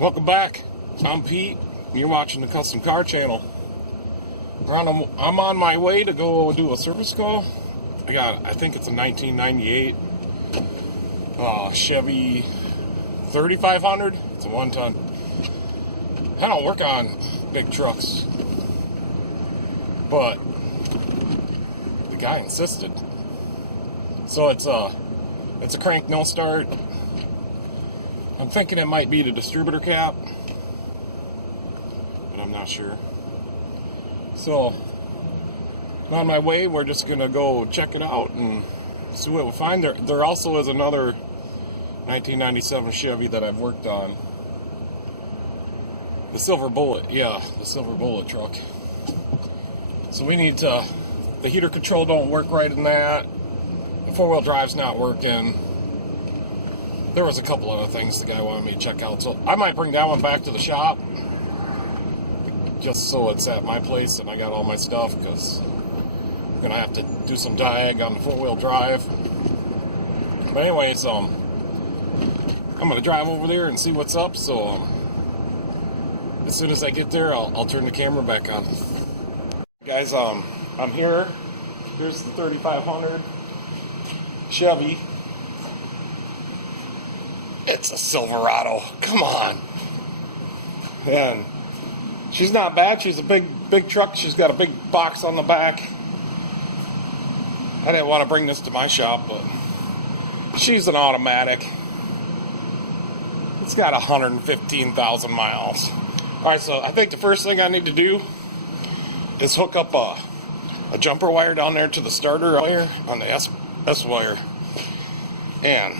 Welcome back. I'm Pete. You're watching the Custom Car Channel. I'm on my way to go do a service call. I think it's a 1998 Chevy 3500. It's a 1-ton. I don't work on big trucks, but the guy insisted. So it's a crank no start. I'm thinking it might be the distributor cap, but I'm not sure. So, on my way, we're just gonna go check it out and see what we find. There also is another 1997 Chevy that I've worked on. The Silver Bullet, yeah, the Silver Bullet truck. So we need to, the heater control don't work right in that. The four-wheel drive's not working. There was a couple other things the guy wanted me to check out, so I might bring that one back to the shop just so it's at my place and I got all my stuff, because I'm gonna have to do some diag on the four-wheel drive. But anyways, I'm gonna drive over there and see what's up. So as soon as I get there, I'll turn the camera back on. Guys, I'm here. Here's the 3500 Chevy. It's a Silverado. Come on. And she's not bad. She's a big truck. She's got a big box on the back. I didn't want to bring this to my shop, but she's an automatic. It's got 115,000 miles. Alright, so I think the first thing I need to do is hook up a jumper wire down there to the starter wire on the S wire. And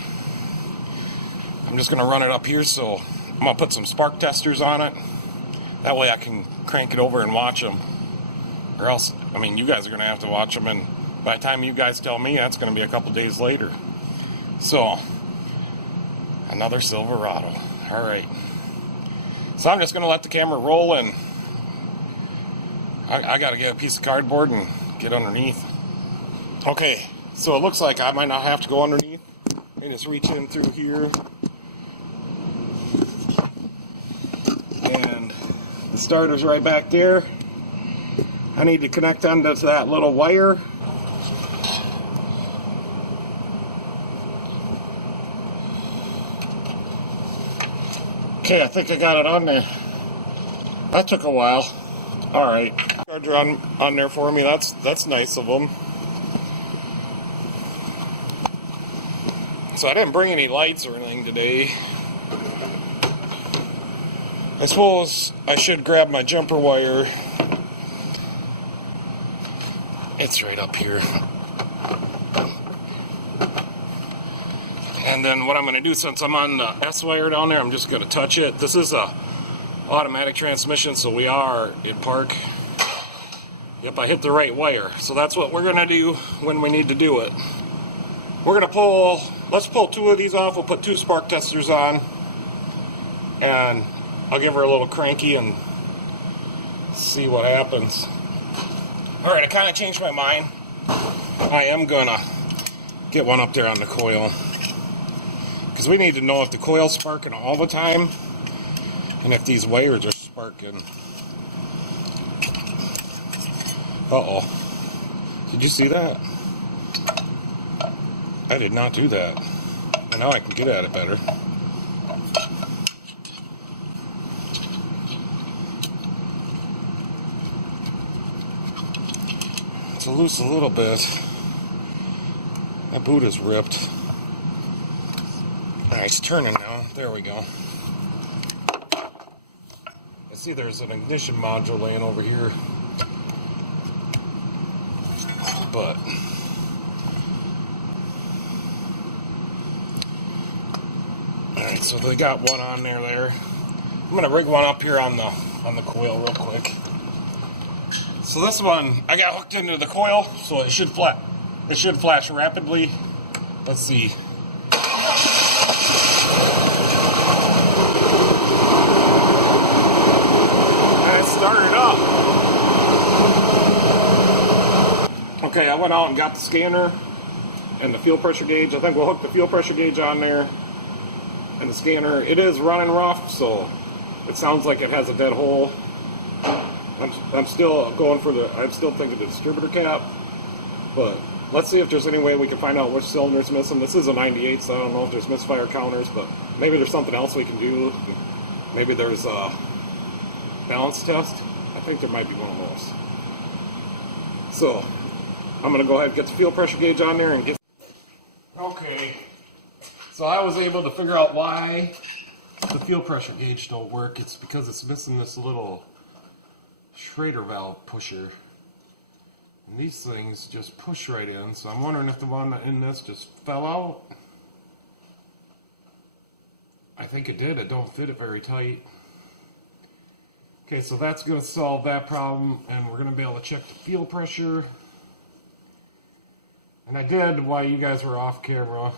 I'm just going to run it up here, so I'm going to put some spark testers on it. That way I can crank it over and watch them. Or else, I mean, you guys are going to have to watch them, and by the time you guys tell me, that's going to be a couple days later. So, another Silverado. Alright. So I'm just going to let the camera roll, and I got to get a piece of cardboard and get underneath. Okay, so it looks like I might not have to go underneath. I just reach in through here. And the starter's right back there. I need to connect onto that little wire. Okay, I think I got it on there. That took a while. Alright. Charger on there for me. That's nice of them. So I didn't bring any lights or anything today. I suppose I should grab my jumper wire. It's right up here. And then what I'm going to do, since I'm on the S wire down there, I'm just going to touch it. This is a automatic transmission, so we are in park. Yep, I hit the right wire. So that's what we're going to do when we need to do it. We're going to let's pull two of these off. We'll put two spark testers on. And I'll give her a little cranky and see what happens. Alright, I kind of changed my mind. I am gonna get one up there on the coil, because we need to know if the coil's sparking all the time and if these wires are sparking. Uh-oh. Did you see that? I did not do that. And now I can get at it better. It's loose a little bit. That boot is ripped. Alright, it's turning now. There we go. I see there's an ignition module laying over here. But alright, so they got one on there. I'm gonna rig one up here on the coil real quick. So this one, I got hooked into the coil, so it should flash rapidly. Let's see. And it started up. Okay, I went out and got the scanner and the fuel pressure gauge. I think we'll hook the fuel pressure gauge on there and the scanner. It is running rough, so It sounds like it has a dead hole. I'm still going for I'm still thinking the distributor cap, but let's see if there's any way we can find out which cylinder's missing. This is a 98, so I don't know if there's misfire counters, but maybe there's something else we can do. Maybe there's a balance test. I think there might be one of those. So I'm gonna go ahead and get the fuel pressure gauge on there and get. Okay, so I was able to figure out why the fuel pressure gauge don't work. It's because it's missing this little Schrader valve pusher. And these things just push right in, so I'm wondering if the one in this just fell out. I think it did. It don't fit it very tight. Okay, so that's going to solve that problem, and we're going to be able to check the fuel pressure. And I did, while you guys were off camera,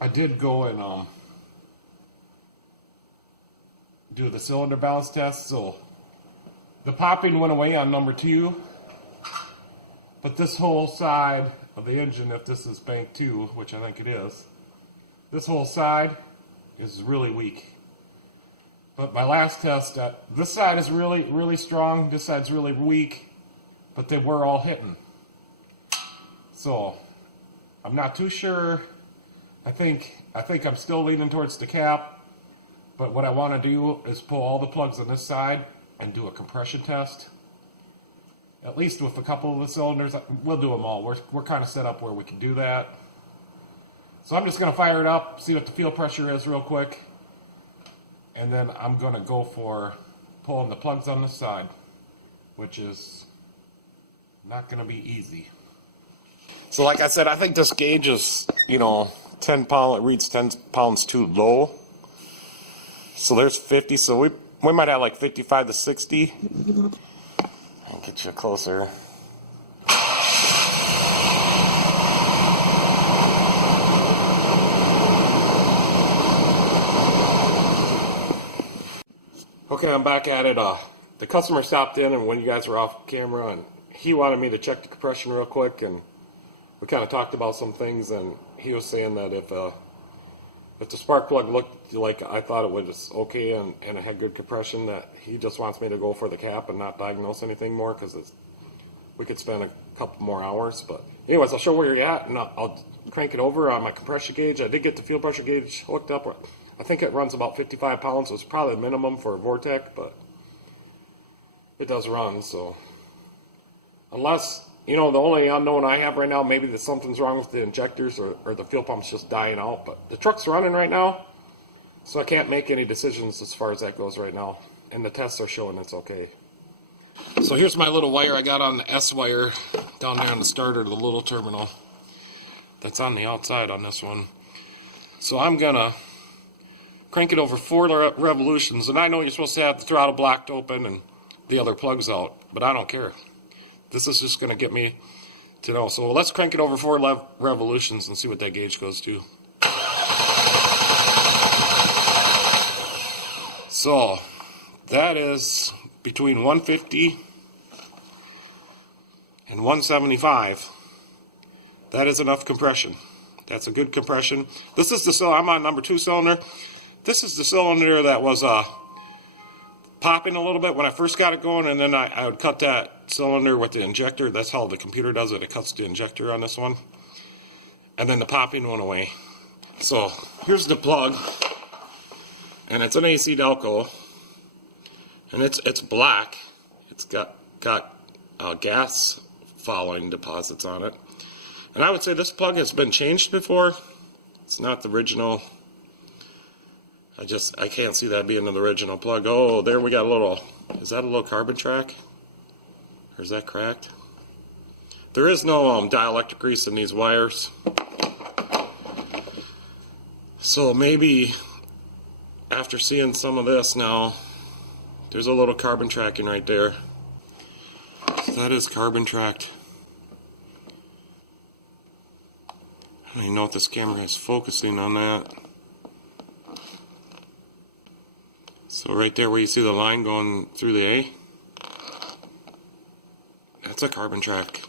I did go and do the cylinder balance test. So the popping went away on number 2, but this whole side of the engine, if this is bank 2, which I think it is, this whole side is really weak. But my last test, this side is really strong, this side's really weak, but they were all hitting. So I'm not too sure. I think I'm still leaning towards the cap, but what I want to do is pull all the plugs on this side and do a compression test. At least with a couple of the cylinders. We'll do them all. We're kind of set up where we can do that. So I'm just going to fire it up, see what the fuel pressure is real quick, and then I'm going to go for pulling the plugs on this side, which is not going to be easy. So like I said, I think this gauge is, 10 pound, it reads 10 pounds too low. So there's 50, so we might have like 55 to 60. I'll get you closer. Okay, I'm back at it. The customer stopped in, and when you guys were off camera, and he wanted me to check the compression real quick, and we kind of talked about some things, and he was saying that if the spark plug looked like I thought it was okay and it had good compression, that he just wants me to go for the cap and not diagnose anything more, because we could spend a couple more hours. But anyways, I'll show where you're at, and I'll crank it over on my compression gauge. I did get the fuel pressure gauge hooked up. I think it runs about 55 pounds, so it's probably the minimum for a Vortec, but it does run. So unless, the only unknown I have right now, maybe that something's wrong with the injectors, or the fuel pump's just dying out. But the truck's running right now, so I can't make any decisions as far as that goes right now. And the tests are showing it's okay. So here's my little wire I got on the S wire down there on the starter, the little terminal. That's on the outside on this one. So I'm gonna crank it over 4 revolutions, and I know you're supposed to have the throttle blocked open and the other plugs out, but I don't care. This is just going to get me to know. So let's crank it over 4 revolutions and see what that gauge goes to. So that is between 150 and 175. That is enough compression. That's a good compression. This is the cylinder. I'm on number 2 cylinder. This is the cylinder that was popping a little bit when I first got it going, and then I would cut that cylinder with the injector. That's how the computer does it. It cuts the injector on this one, and then the popping went away. So here's the plug, and it's an AC Delco, and it's black. It's got gas fouling deposits on it, and I would say this plug has been changed before. It's not the original. I can't see that being the original plug. Oh, there we got a little, is that a little carbon track? Or is that cracked? There is no dielectric grease in these wires. So maybe after seeing some of this now, there's a little carbon tracking right there. So that is carbon tracked. I don't even know if this camera is focusing on that. So right there where you see the line going through the A, that's a carbon track.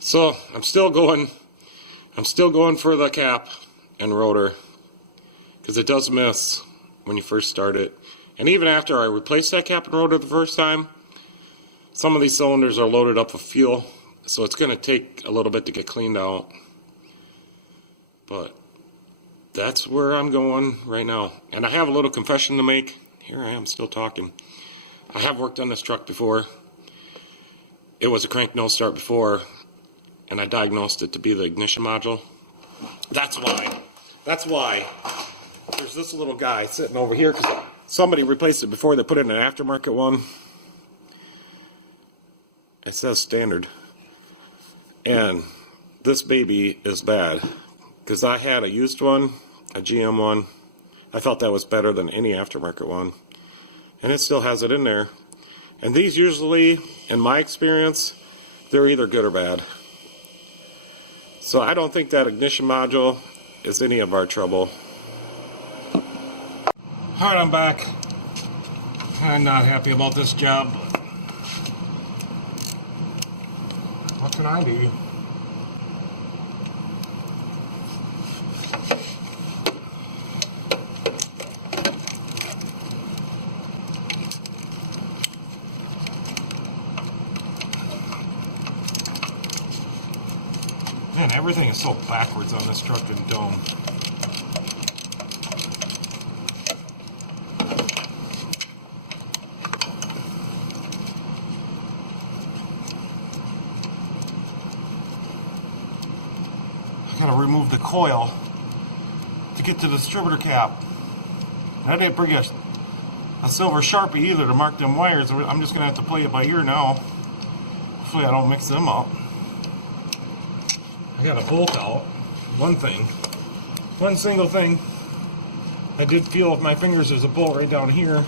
So I'm still going for the cap and rotor, because it does miss when you first start it. And even after I replaced that cap and rotor the first time, some of these cylinders are loaded up with fuel, so it's going to take a little bit to get cleaned out. But that's where I'm going right now. And I have a little confession to make. Here I am still talking. I have worked on this truck before. It was a crank no start before, and I diagnosed it to be the ignition module. That's why there's this little guy sitting over here, because somebody replaced it before. They put in an aftermarket one. It says standard. And this baby is bad, because I had a used one, a GM one. I felt that was better than any aftermarket one. And it still has it in there. And these usually, in my experience, they're either good or bad. So I don't think that ignition module is any of our trouble. Alright, I'm back. I'm not happy about this job, but what can I do? Man, everything is so backwards on this truck and dome. I gotta remove the coil to get to the distributor cap. I didn't bring a silver Sharpie either to mark them wires. I'm just gonna have to play it by ear now. Hopefully I don't mix them up. I got a bolt out. One single thing. I did feel with my fingers there's a bolt right down here.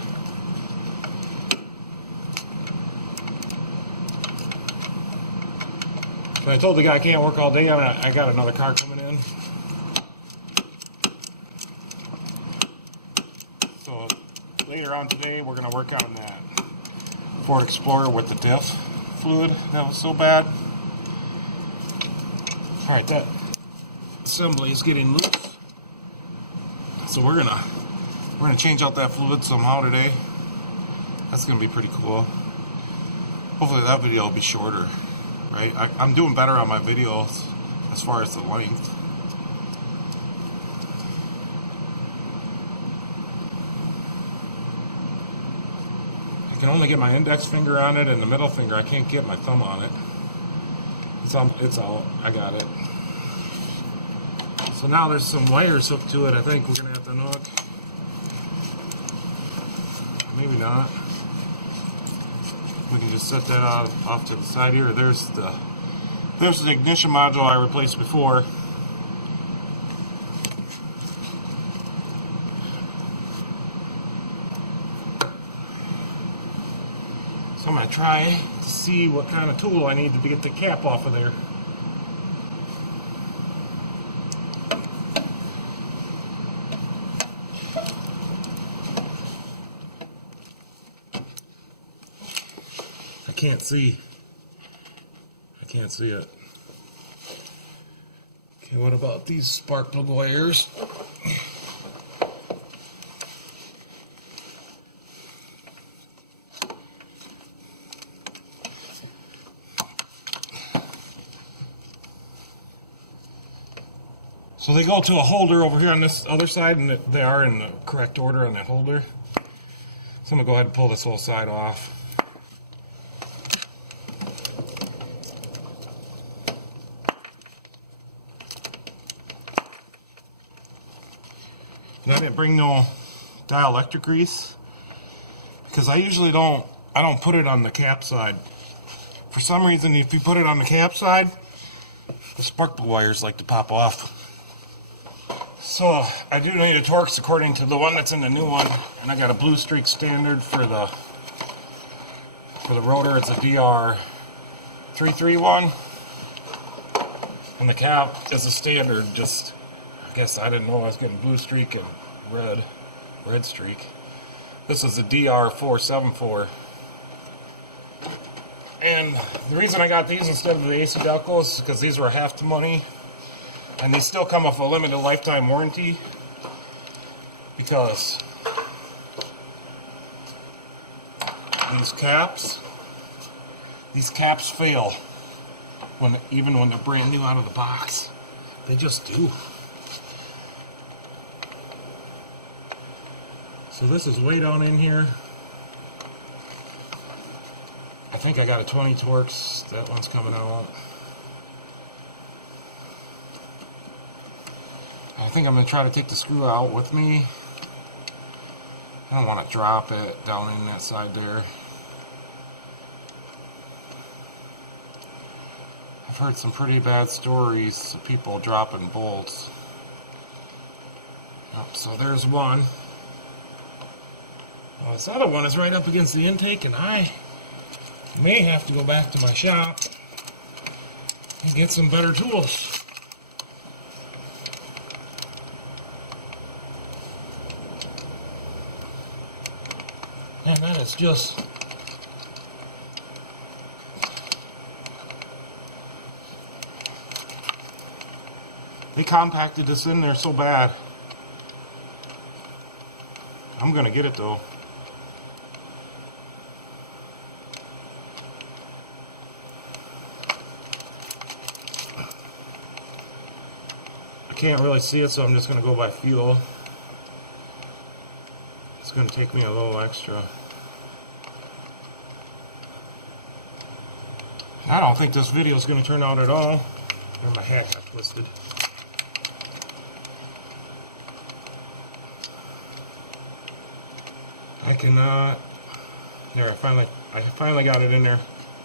But I told the guy I can't work all day on it. I got another car coming in. So later on today we're going to work on that Ford Explorer with the diff fluid. That was so bad. Alright, that assembly is getting loose. So we're gonna change out that fluid somehow today. That's gonna be pretty cool. Hopefully that video will be shorter. Right? I'm doing better on my videos as far as the length. I can only get my index finger on it and the middle finger. I can't get my thumb on it. It's out. I got it. So now there's some wires hooked to it. I think we're gonna have to hook. Maybe not. We can just set that off to the side here. There's the ignition module I replaced before. So I'm gonna try to see what kind of tool I need to get the cap off of there. I can't see it. Okay, what about these spark plug wires? So they go to a holder over here on this other side, and they are in the correct order on that holder. So I'm going to go ahead and pull this whole side off. And I didn't bring no dielectric grease because I usually don't put it on the cap side. For some reason, if you put it on the cap side, the spark plug wires like to pop off. So I do need a Torx according to the one that's in the new one, and I got a blue streak standard for the rotor. It's a DR331, and the cap is a standard. Just I guess I didn't know I was getting blue streak and red streak. This is a DR474, and the reason I got these instead of the AC Delcos is because these were half the money. And they still come with a limited lifetime warranty because These caps fail even when they're brand new out of the box. They just do. So this is way down in here. I think I got a 20 Torx. That one's coming out. I think I'm going to try to take the screw out with me. I don't want to drop it down in that side there. I've heard some pretty bad stories of people dropping bolts. Oh, so there's one. Well, this other one is right up against the intake, and I may have to go back to my shop and get some better tools. And that is just... They compacted this in there so bad. I'm gonna get it though. I can't really see it, so I'm just gonna go by feel. It's gonna take me a little extra. I don't think this video is gonna turn out at all. Where my hat got twisted. I cannot. There, I finally got it in there.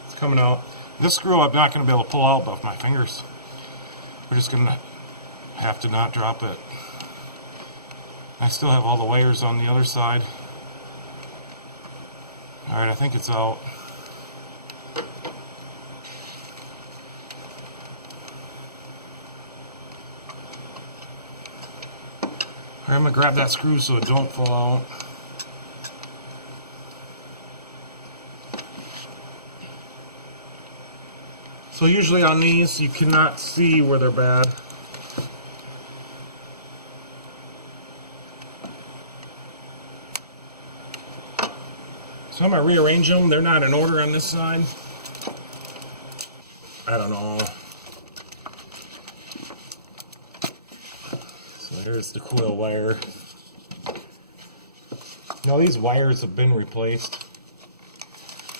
It's coming out. This screw I'm not going to be able to pull out with my fingers. We're just going to have to not drop it. I still have all the wires on the other side. Alright, I think it's out. I'm going to grab that screw so it don't fall out. So usually on these, you cannot see where they're bad. So I'm going to rearrange them. They're not in order on this side. I don't know. So there's the coil wire. No, these wires have been replaced.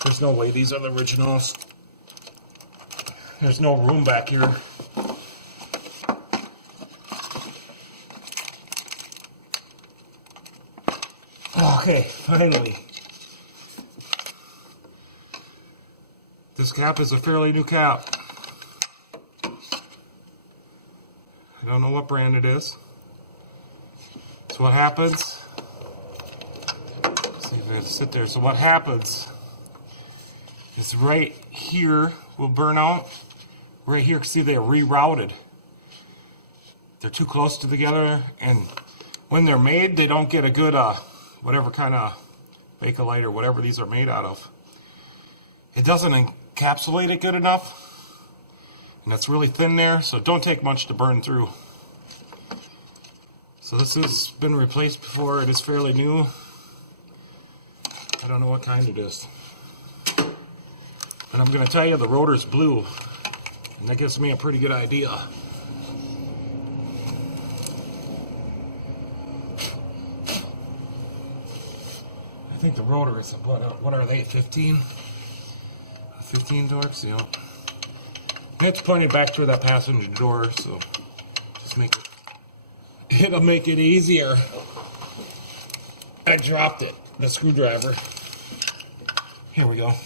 There's no way these are the originals. There's no room back here. Okay, finally. This cap is a fairly new cap. I don't know what brand it is. So what happens? Let's see if I have to sit there. So what happens is right here will burn out. Right here, see, they're rerouted. They're too close together, and when they're made, they don't get a good, whatever kind of Bakelite or whatever these are made out of. It doesn't encapsulate it good enough, and it's really thin there, so it don't take much to burn through. So this has been replaced before. It is fairly new. I don't know what kind it is. And I'm going to tell you the rotor's blue. And that gives me a pretty good idea. I think the rotor is, what are they, 15? 15 Torx, yeah. And it's pointed back toward that passenger door, so just make it, it'll make it easier. I dropped it, the screwdriver. Here we go. As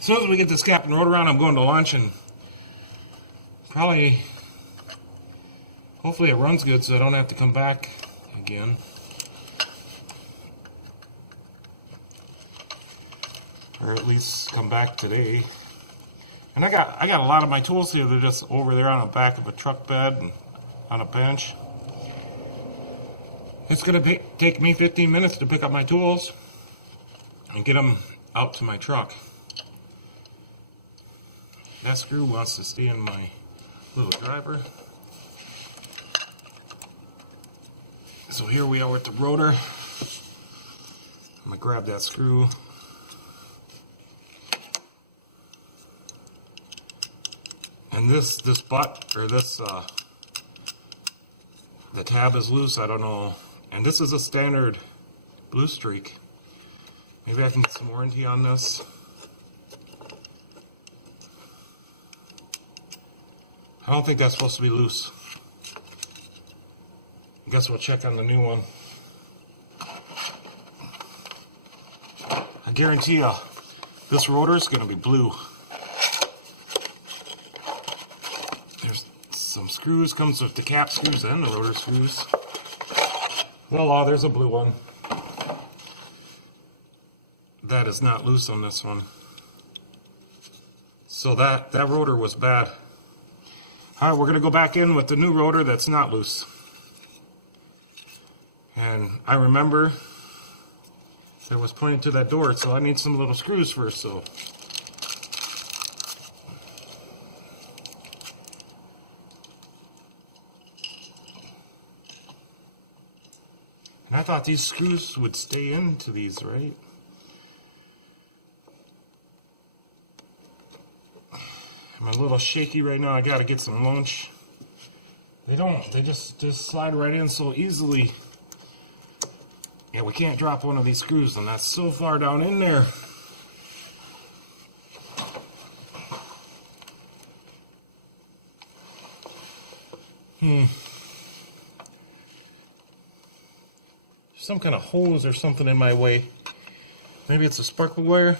soon as we get this cap and rotor on, I'm going to lunch, and probably, hopefully it runs good so I don't have to come back again. Or at least come back today. And I got a lot of my tools here. They're just over there on the back of a truck bed and on a bench. It's going to take me 15 minutes to pick up my tools and get them out to my truck. That screw wants to stay in my little driver. So here we are with the rotor. I'm going to grab that screw. And this butt, or this, the tab is loose, I don't know. And this is a standard blue streak. Maybe I can get some warranty on this. I don't think that's supposed to be loose. I guess we'll check on the new one. I guarantee you, this rotor is going to be blue. There's some screws, comes with the cap screws and the rotor screws. Well, there's a blue one. That is not loose on this one. So that rotor was bad. Alright, we're going to go back in with the new rotor that's not loose. And I remember it was pointing to that door, so I need some little screws first, so. And I thought these screws would stay into these, right? I'm a little shaky right now. I gotta get some lunch. They don't. They just slide right in so easily. Yeah, we can't drop one of these screws, and that's so far down in there. Some kind of hose or something in my way. Maybe it's a sparkle wire.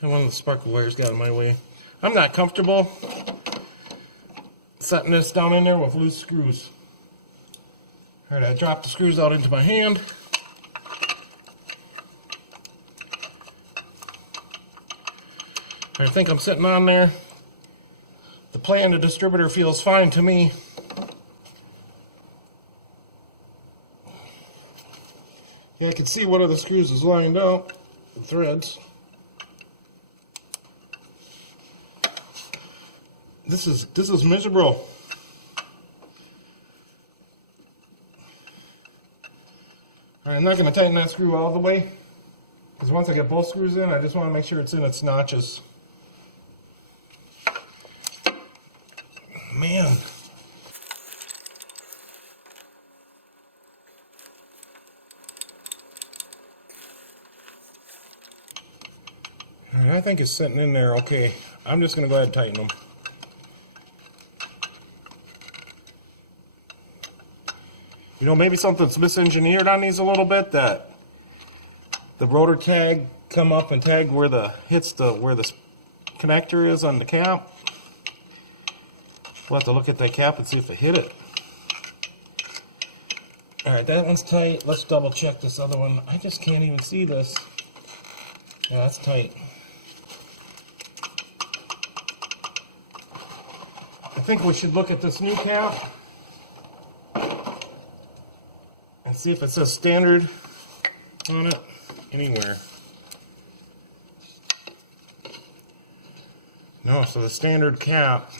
And one of the sparkle wires got in my way. I'm not comfortable setting this down in there with loose screws. Alright, I dropped the screws out into my hand. I think I'm sitting on there. The play in the distributor feels fine to me. Yeah, I can see one of the screws is lined up, the threads. This is miserable. Alright, I'm not going to tighten that screw all the way, because once I get both screws in, I just want to make sure it's in its notches. Man. Alright, I think it's sitting in there okay. I'm just going to go ahead and tighten them. You know, maybe something's misengineered on these a little bit, that the rotor tag come up and tag where the where the connector is on the cap. We'll have to look at that cap and see if it hit it. Alright, that one's tight. Let's double check this other one. I just can't even see this. Yeah, that's tight. I think we should look at this new cap and see if it says standard on it anywhere. No, so the standard cap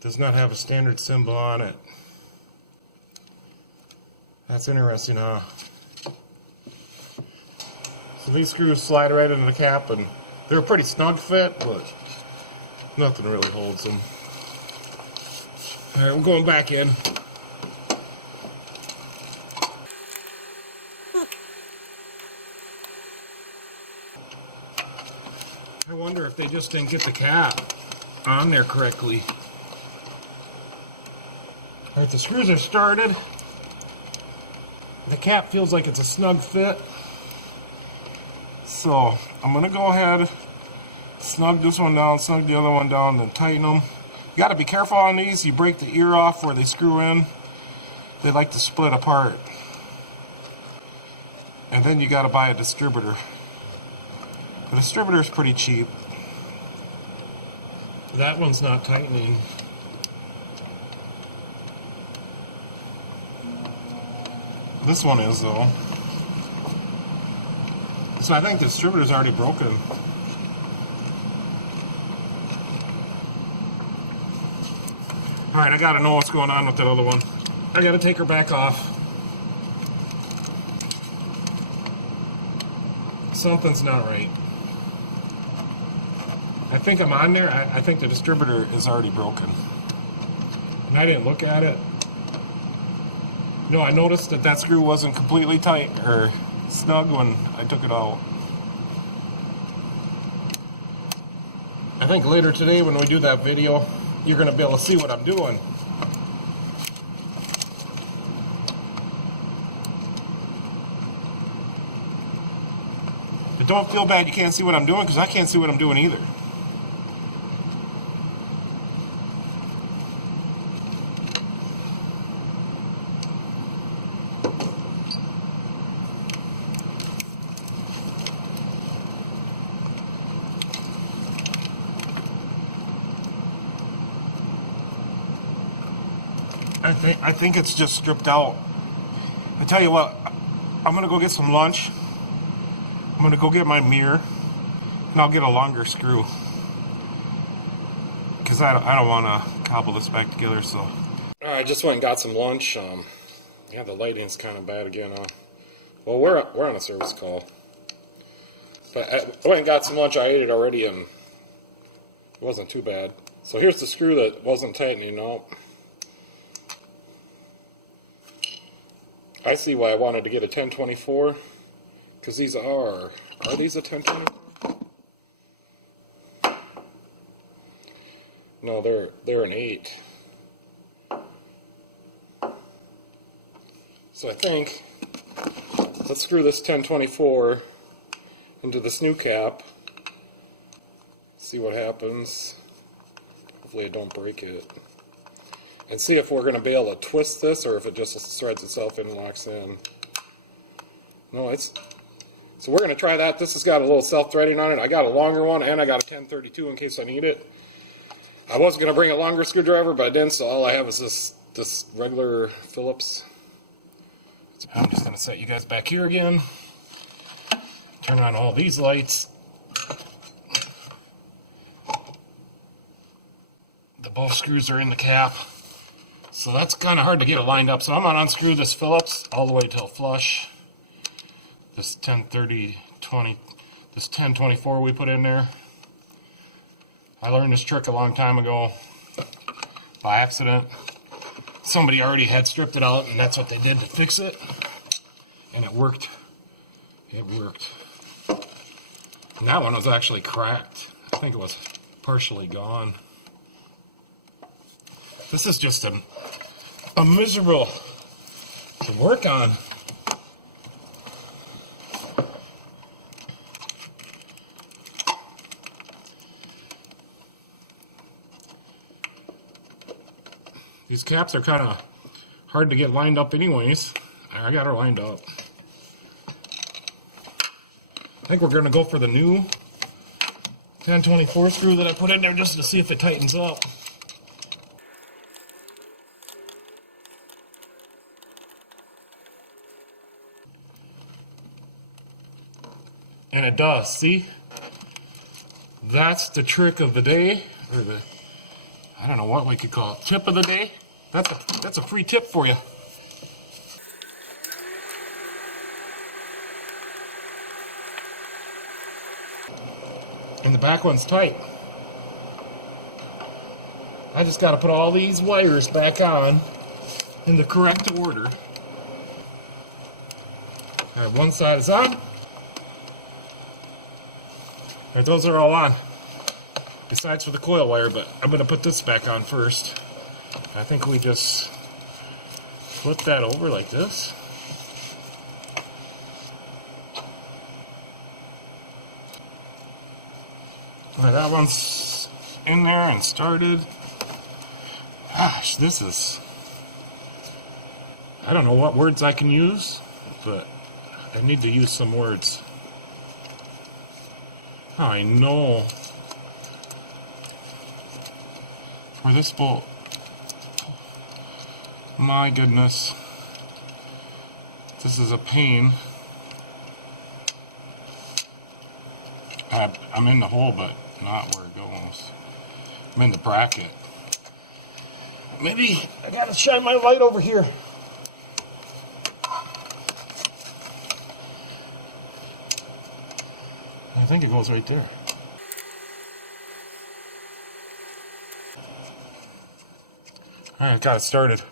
does not have a standard symbol on it. That's interesting, huh? So these screws slide right into the cap, and they're a pretty snug fit, but nothing really holds them. Alright, we're going back in. I wonder if they just didn't get the cap on there correctly. Alright, the screws are started. The cap feels like it's a snug fit. So, I'm going to go ahead, snug this one down, snug the other one down, and tighten them. You got to be careful on these. You break the ear off where they screw in. They like to split apart. And then you got to buy a distributor. The distributor is pretty cheap. That one's not tightening. This one is, though. So I think the distributor's already broken. Alright, I gotta know what's going on with that other one. I gotta take her back off. Something's not right. I think I'm on there. I think the distributor is already broken. And I didn't look at it. No, I noticed that that screw wasn't completely tight or snug when I took it out. I think later today when we do that video, you're going to be able to see what I'm doing. But don't feel bad you can't see what I'm doing, because I can't see what I'm doing either. I think it's just stripped out. I tell you what, I'm gonna go get some lunch. I'm gonna go get my mirror, and I'll get a longer screw, because I don't want to cobble this back together. So I just went and got some lunch. Yeah, the lighting's kind of bad again. Well, we're on a service call, but I went and got some lunch. I ate it already, and it wasn't too bad. So here's the screw that wasn't tightening up. I see why I wanted to get a 1024, because these are these a 1024? No, they're an 8. So I think, let's screw this 1024 into this new cap, see what happens. Hopefully I don't break it. And see if we're going to be able to twist this, or if it just threads itself in and locks in. No, so we're going to try that. This has got a little self-threading on it. I got a longer one, and I got a 1032 in case I need it. I was going to bring a longer screwdriver, but I didn't, so all I have is this regular Phillips. So I'm just going to set you guys back here again. Turn on all these lights. The both screws are in the cap. So that's kind of hard to get it lined up. So I'm going to unscrew this Phillips all the way till flush. This 1030, 20, this 1024 we put in there. I learned this trick a long time ago by accident. Somebody already had stripped it out, and that's what they did to fix it. And it worked. It worked. And that one was actually cracked. I think it was partially gone. This is just a miserable to work on. These caps are kind of hard to get lined up anyways. I got her lined up. I think we're going to go for the new 1024 screw that I put in there just to see if it tightens up. And it does, see? That's the trick of the day, or the, I don't know what we could call it, tip of the day. That's a free tip for you. And the back one's tight. I just got to put all these wires back on in the correct order. All right, one side is on. All right, those are all on, besides for the coil wire, but I'm going to put this back on first. I think we just flip that over like this. All right, that one's in there and started. Gosh, this is, I don't know what words I can use, but I need to use some words. I know. For this bolt. My goodness. This is a pain. I'm in the hole, but not where it goes. I'm in the bracket. Maybe I gotta shine my light over here. I think it goes right there. Alright, got it started.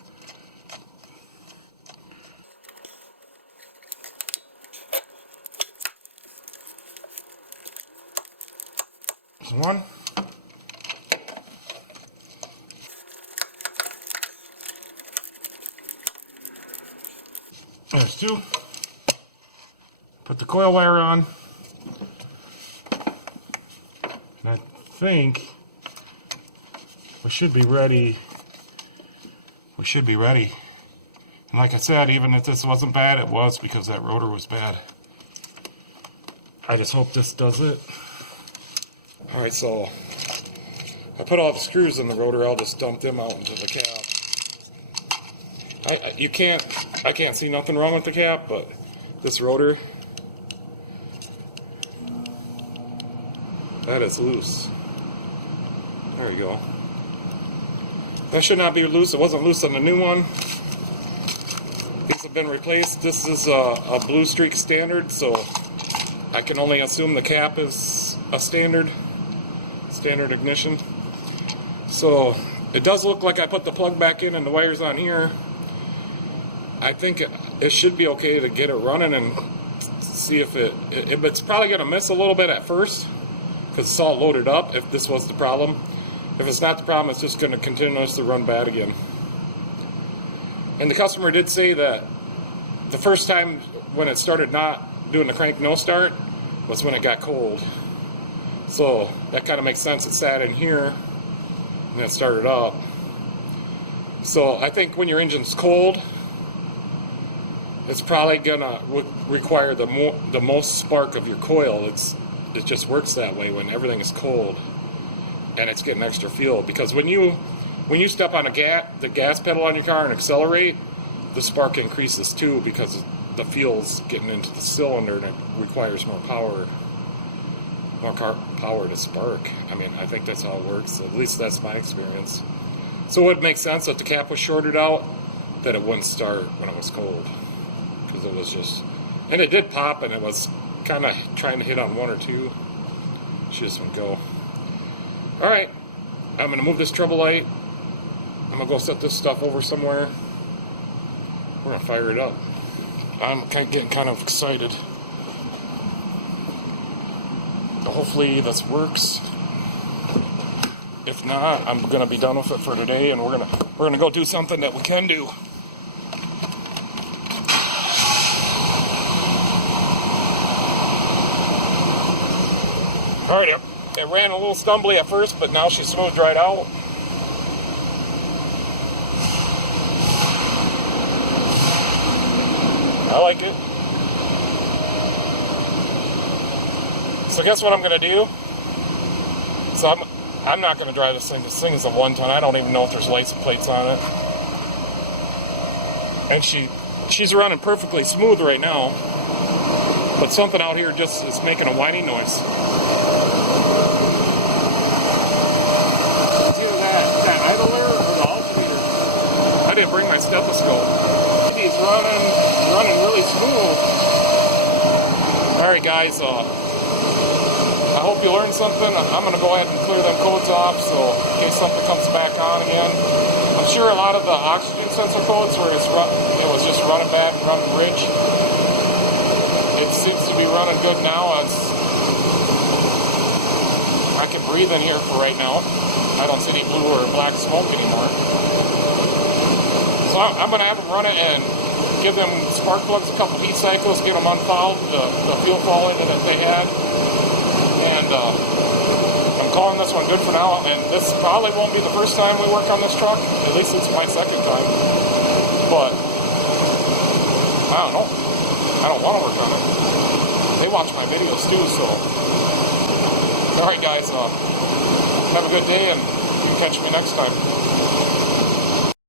There's one. There's two. Put the coil wire on. And I think we should be ready. We should be ready. And like I said, even if this wasn't bad, it was because that rotor was bad. I just hope this does it. Alright, so I put all the screws in the rotor. I'll just dump them out into the cap. I can't see nothing wrong with the cap, but this rotor, that is loose. There you go. That should not be loose. It wasn't loose on the new one. These have been replaced. This is a Blue Streak standard, so I can only assume the cap is a standard ignition. So it does look like I put the plug back in and the wires on here. I think it should be okay to get it running and see if it's probably going to miss a little bit at first because it's all loaded up if this was the problem. If it's not the problem, it's just going to continuously run bad again. And the customer did say that the first time when it started not doing the crank no start was when it got cold. So that kind of makes sense. It sat in here and it started up. So I think when your engine's cold, it's probably gonna require the most spark of your coil. It just works that way when everything is cold and it's getting extra fuel. Because when you step on the gas pedal on your car and accelerate, the spark increases too because the fuel's getting into the cylinder and it requires more power to spark. I mean, I think that's how it works. At least that's my experience. So it would make sense that the cap was shorted out, that it wouldn't start when it was cold. Because it was just, and it did pop, and it was kind of trying to hit on one or two. She just wouldn't go. All right, I'm gonna move this trouble light. I'm gonna go set this stuff over somewhere. We're gonna fire it up. I'm getting kind of excited. Hopefully this works. If not, I'm gonna be done with it for today, and we're gonna go do something that we can do. Alright, it ran a little stumbly at first, but now she's smoothed right out. I like it. So guess what I'm going to do? So I'm not going to drive this thing. This thing is a 1 ton. I don't even know if there's license plates on it. And she's running perfectly smooth right now. But something out here just is making a whining noise. I didn't bring my stethoscope. He's running really smooth. Alright guys, I hope you learned something. I'm going to go ahead and clear them codes off so in case something comes back on again. I'm sure a lot of the oxygen sensor codes where it was just running bad and running rich. It seems to be running good now. I can breathe in here for right now. I don't see any blue or black smoke anymore. So I'm going to have them run it and give them spark plugs a couple heat cycles, get them unfouled, the fuel fall into that they had. And I'm calling this one good for now. And this probably won't be the first time we work on this truck. At least it's my second time. But I don't know. I don't want to work on it. They watch my videos too, so. Alright guys, have a good day and you can catch me next time.